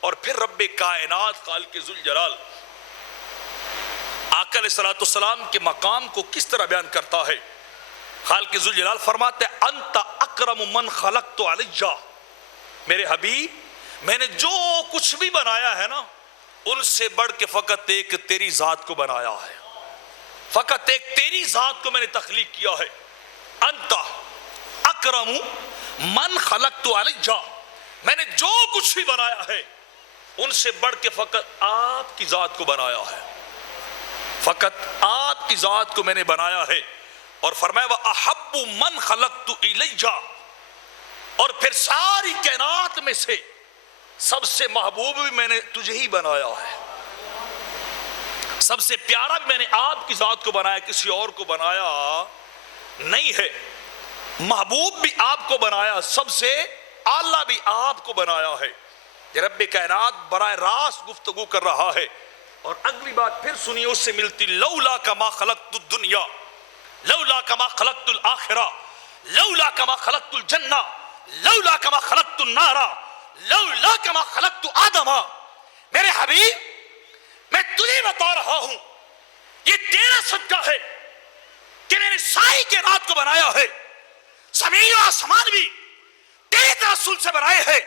اور پھر رب کائنات خالق ذوالجلال آقا علیہ الصلوۃ والسلام کے مقام کو کس طرح بیان کرتا ہے. خالق ذوالجلال فرماتے ہیں انت اکرم من خلقت علیہ، میرے حبیب میں نے جو کچھ بھی بنایا ہے نا ان سے بڑھ کے فقط ایک تیری ذات کو بنایا ہے، فقط ایک تیری ذات کو میں نے تخلیق کیا ہے. انت اکرم من خلقت علیہ، میں نے جو کچھ بھی بنایا ہے ان سے بڑھ کے فقط آپ کی ذات کو بنایا ہے، فقط آپ کی ذات کو میں نے بنایا ہے. اور فرمایا وَأَحَبُّ مَنْ خَلَقْتُ إِلَيَّ، اور پھر ساری کائنات میں سے سب سے محبوب بھی میں نے تجھے ہی بنایا ہے، سب سے پیارا بھی میں نے آپ کی ذات کو بنایا، کسی اور کو بنایا نہیں ہے. محبوب بھی آپ کو بنایا، سب سے اعلیٰ بھی آپ کو بنایا ہے. رب کائنات براہ راست گفتگو کر رہا ہے. اور اگلی بات پھر سنیے اس سے ملتی، لولا کما خلقت الدنیا لولا کما خلقت الآخرہ لولا کما خلقت الجنہ لولا کما خلقت النار لولا کما خلقت آدم. میرے حبیب میں تجھے بتا رہا ہوں یہ تیرا صدقہ ہے کہ میں نے ساری کائنات کو بنایا ہے، زمین و آسمان بھی تیرے توسل سے بنائے ہیں،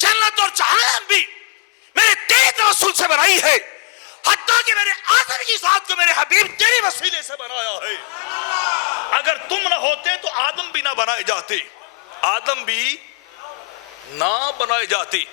جنت اور جہنم بھی میں نے تیرے توسل سے بنائی ہے، حتیٰ کہ میں نے آدم کی ذات کو میرے حبیب تیرے وسیلے سے بنایا ہے. اگر تم نہ ہوتے تو آدم بھی نہ بنائے جاتے، آدم بھی نہ بنائے جاتے.